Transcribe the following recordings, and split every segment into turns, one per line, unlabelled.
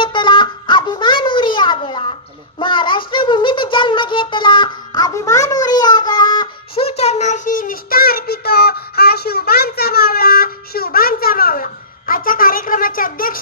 घेतला अभिमान उरी आगळा. महाराष्ट्र भूमीत जन्म घेतला अभिमान उरी आगळा. शिवचरणाशी निष्ठा अर्पितो हा शिवबांचा मावळा शिवबांचा मावळा. आजच्या कार्यक्रमाचे अध्यक्ष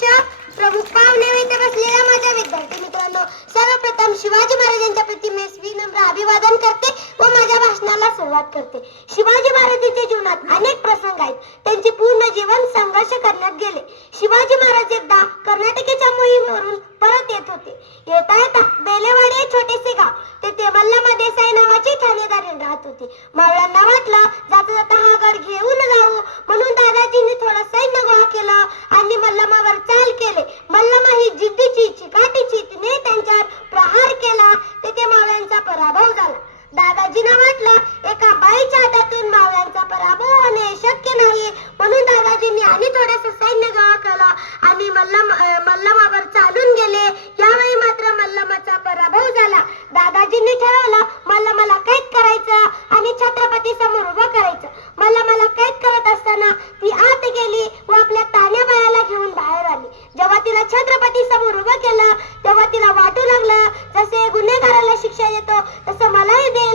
प्रमुख पाहुणे व इथे बसलेल्या माझ्या विद्यार्थी मित्रांनो सर्वप्रथम शिवाजी महाराजांच्या प्रतिमेस विनम्र अभिवादन करते व माझ्या भाषणाला सुरुवात करते. शिवाजी महाराजांच्या जीवनात अनेक प्रसंग आहेत. त्यांचे पूर्ण जीवन संघर्ष करण्यात गेले. शिवाजी महाराज एकदा कर्नाटकेच्या मोहिमेवरून परत येत होते. येता येता बेलेवाडी छोटेसे गाव. तेथे मल्लमा देसाई नावाचे ठाणेदार राहत होते. मावळ्यांना वाटलं जाता जाता हा गड घेऊन जाऊ म्हणून दादाजींनी थोडं सैन्य गोळा केलं आणि मल्लमावर चाल केले मल्लमा ही जिद्दीची चिकाटीची तिने त्यांच्यावर प्रहार केला तेथे मावळ्यांचा पराभव झाला दादाजींना वाटलं एका बाईच्या हातातून मावळ्यांचा पराभव होणे शक्य नाही म्हणून दादाजींनी आणि थोडस सैन्य गोळा केलं आणि मल्लम मल्लमावर चालून गेले. यावेळी मात्र मल्लमाचा पराभव झाला. दादाजींनी ठरवलं मल्लमाला कैद करायचं आणि छत्रपती समोर उभं करायचं. मल्लमाला कैद करत असताना ती आत गेली व आपल्या ताण्या बाळाला घेऊन बाहेर आली. जेव्हा तिला छत्रपती समोर उभं केलं तेव्हा तिला वाटू लागलं जसे गुन्हेगाराला शिक्षा येतो तसं मलाही दे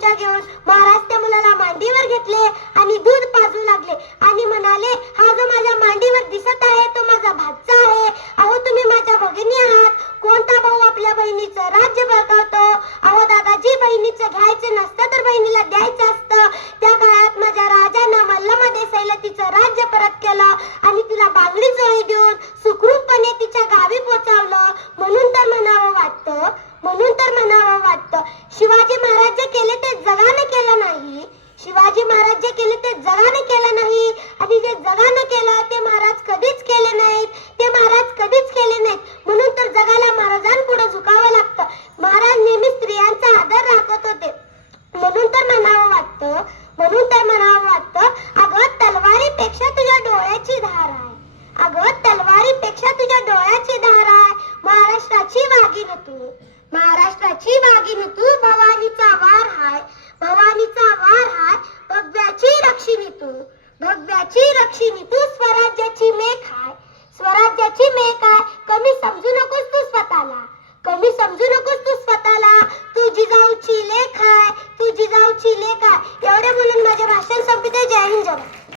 वाटी चमचा घेऊन महाराज त्या मुलाला मांडीवर घेतले आणि दूध पाजू लागले. आणि म्हणाले हा जो माझ्या मांडीवर दिसत आहे तो माझा भाचा आहे. अहो तुम्ही माझ्या भगिनी आहात. कोणता भाऊ आपल्या बहिणीचं राज्य बळकावतो? अहो दादाजी बहिणीचं घ्यायचं नसतं तर बहिणीला द्यायचं असतं. त्या काळात माझ्या राजानं मल्लमा देसाईला तिचं राज्य परत केलं आणि तिला बांगडी चोळी देऊन सुखरूपपणे तिच्या गावी पोचावलं म्हणून तर म्हणावं वाटतं म्हणून तर म्हणावं वाटतं शिवाजी महाराज जे केले ते जगाने केलं नाही शिवाजी महाराज जे केले ते जगाने केलं नाही. आणि जे जगाने केलं ते महाराज कधीच केले नाहीत. ते महाराज कधीच केले नाहीत. म्हणून तर जगाला महाराजांपुढे झुकावं लागतं. महाराज नेहमी स्त्रियांचा आदर राखत होते. म्हणून तर म्हणावं वाटतं म्हणून तर म्हणावं वाटतं अगं तलवारीपेक्षा तुझ्या डोळ्याची धार आहे. अगं तलवारीपेक्षा तुझ्या डोळ्याची धार आहे. महाराष्ट्राची वाघीण तू महाराष्ट्राची वाघीण तू भवानीचा वार हाय. भवानीचा वार हाय. स्वराज्याची रक्षिणी तू. भव्याची रक्षिणी तू स्वराज्याची मेघ हाय स्वराज्याची मेघ आहे. कमी समजू नकोस तू स्वतःला. कमी समजू नकोस तू स्वतःला. तू जिजाऊची लेख हाय तू जिजाऊची लेख आहे. एवढे म्हणून माझे भाषण संपते. जय हिंद जय